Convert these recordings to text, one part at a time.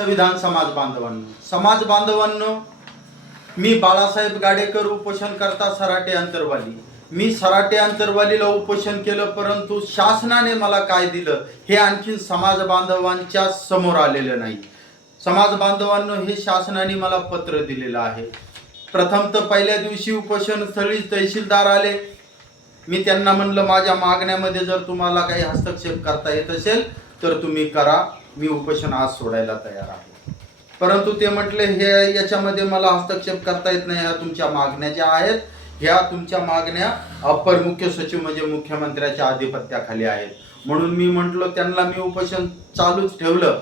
संविधान समाज बांधवांनो, मी बाळासाहेब गाडेकर उपोषण करता सराटे अंतरवाली. मी सराटे अंतरवालीला उपोषण केलं, परंतु शासनाने मला काय दिलं हे आणखी समाज बांधवांच्या समोर आलेलं नाही. समाज बांधवांनो, हे शासनाने मला पत्र दिलेलं आहे. प्रथम तर पहिल्या दिवशी उपोषण स्थळी तहसीलदार आले. मी त्यांना म्हणलं, माझ्या मागण्यामध्ये जर तुम्हाला काही हस्तक्षेप करता येत असेल तर तुम्ही करा, मी उपोषण आज सोडायला तयार आहे. परंतु ते म्हटले, हे याच्यामध्ये मला हस्तक्षेप करता येत नाही, ह्या तुमच्या मागण्या ज्या आहेत ह्या तुमच्या मागण्या अप्पर मुख्य सचिव म्हणजे मुख्यमंत्र्याच्या आधिपत्याखाली आहेत. म्हणून मी म्हटलो त्यांना, मी उपोषण चालूच ठेवलं.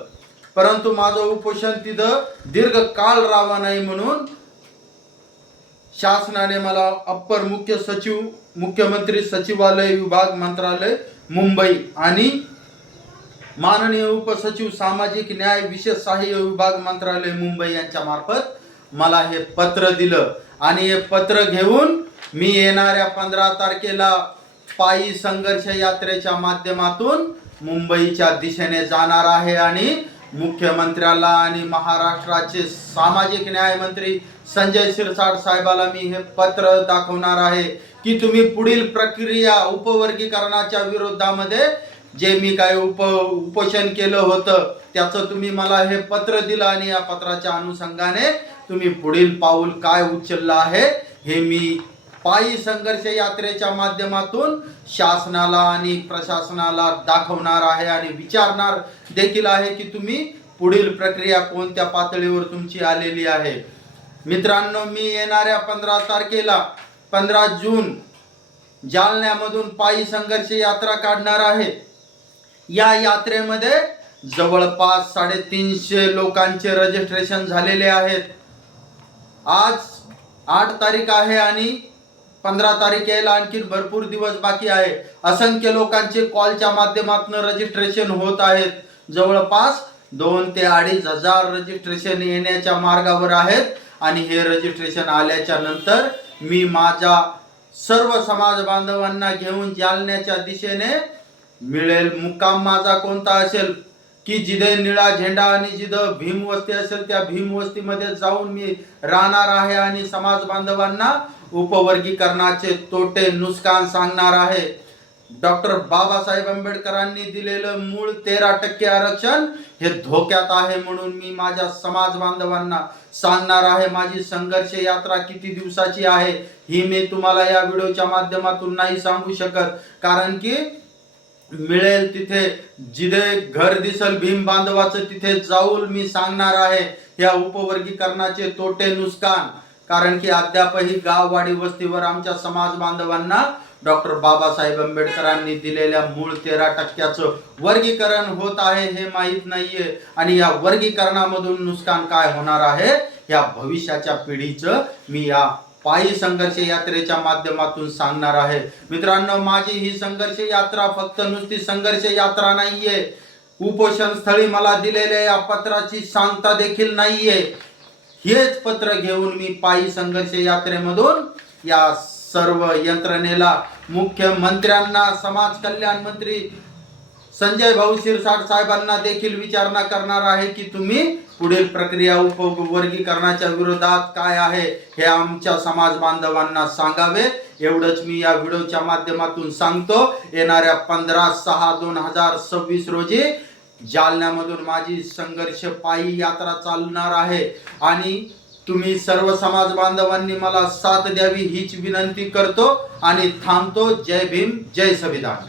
परंतु माझं उपोषण तिथं दीर्घ काळ राहावं नाही म्हणून शासनाने मला अप्पर मुख्य सचिव, मुख्यमंत्री सचिवालय विभाग मंत्रालय मुंबई आणि माननीय उपसचिव सामाजिक न्याय विशेष सहाय्य विभाग मंत्रालय मुंबई यांच्या मार्फत मला हे पत्र दिलं. आणि हे पत्र घेऊन मी येणाऱ्या 15 तारखेला पायी संघर्ष यात्रेच्या माध्यमातून मुंबईच्या दिशेने जाणार आहे आणि मुख्यमंत्र्याला आणि महाराष्ट्राचे सामाजिक न्याय मंत्री संजय शिरसाट साहेबाला मी हे पत्र दाखवणार आहे की तुम्ही पुढील प्रक्रिया उपवर्गीकरणाच्या विरोधामध्ये जे मी काय उपोषण केलं होतं त्याचं तुम्ही मला हे पत्र दिलं आणि या पत्राच्या अनुषंगाने तुम्ही पुढील पाऊल काय उचललं आहे हे मी पायी संघर्ष यात्रेच्या माध्यमातून शासनाला आणि प्रशासनाला दाखवणार आहे आणि विचारणार देखील आहे की तुम्ही पुढील प्रक्रिया कोणत्या पातळीवर तुमची आलेली आहे. मित्रांनो, मी येणाऱ्या 15 तारखेला 15 जून जालन्यामधून पायी संघर्ष यात्रा काढणार आहे. या यात्रेमध्ये जवळपास 350 लोकांचे रजिस्ट्रेशन झालेले आहेत. आज 8 तारीख आहे आणि 15 तारीख यायला आणखी भरपूर दिवस बाकी आहे. असंख्य लोकांचे कॉलच्या माध्यमातून रजिस्ट्रेशन होत आहेत. जवळपास 2 ते 2.5 हजार रजिस्ट्रेशन येण्याच्या मार्गावर आहेत आणि हे रजिस्ट्रेशन आल्याच्या नंतर मी माझ्या सर्व समाज बांधवांना घेऊन जालन्याच्या दिशेने मिळेल. मुक्काम माझा कोणता असेल की जिथे निळा झेंडा आणि जिथं भीमवस्ती असेल त्या भीमवस्तीमध्ये जाऊन मी राहणार आहे आणि समाज बांधवांना उपवर्गीकरणाचे तोटे नुकसान सांगणार आहे. डॉक्टर बाबासाहेब आंबेडकरांनी दिलेलं मूळ 13% आरक्षण हे धोक्यात आहे म्हणून मी माझ्या समाज बांधवांना सांगणार आहे. माझी संघर्ष यात्रा किती दिवसाची आहे ही मी तुम्हाला या व्हिडिओच्या माध्यमातून नाही सांगू शकत, कारण की मिळेल तिथे जिथे घर दिसल भीम बांधवाचं तिथे जाऊन मी सांगणार आहे या उपवर्गीकरणाचे तोटे नुकसान. कारण की अद्यापही गाववाडी वस्तीवर आमच्या समाज बांधवांना डॉक्टर बाबासाहेब आंबेडकरांनी दिलेल्या मूळ 13% वर्गीकरण होत आहे हे माहीत नाहीये आणि या वर्गीकरणामधून नुकसान काय होणार आहे या भविष्याच्या पिढीचं मी या पायी संघर्ष यात्रेच्या माध्यमातून सांगणार आहे. मित्रांनो, माझी ही संघर्ष यात्रा फक्त नुसती संघर्ष यात्रा नाहीये. उपोषण स्थळी मला दिलेल्या या पत्राची सांगता देखील नाहीये. हेच पत्र घेऊन मी पायी संघर्ष यात्रेमधून या सर्व यंत्रणेला, मुख्यमंत्र्यांना, समाज कल्याण मंत्री संजय भाऊ शिरसाट साहेबांना देखील विचारणा करणार आहे की तुम्ही पुढील प्रक्रिया उपवर्गीकरणाच्या विरोधात काय आहे हे आमच्या समाज बांधवांना सांगावे. एवढंच मी या व्हिडिओच्या माध्यमातून सांगतो. येणाऱ्या 15/6/2026 रोजी जालन्यामधून माझी संघर्ष पायी यात्रा चालणार आहे आणि तुम्ही सर्व समाज बांधवांनी मला साथ द्यावी हीच विनंती करतो आणि थांबतो. जय भीम, जय संविधान.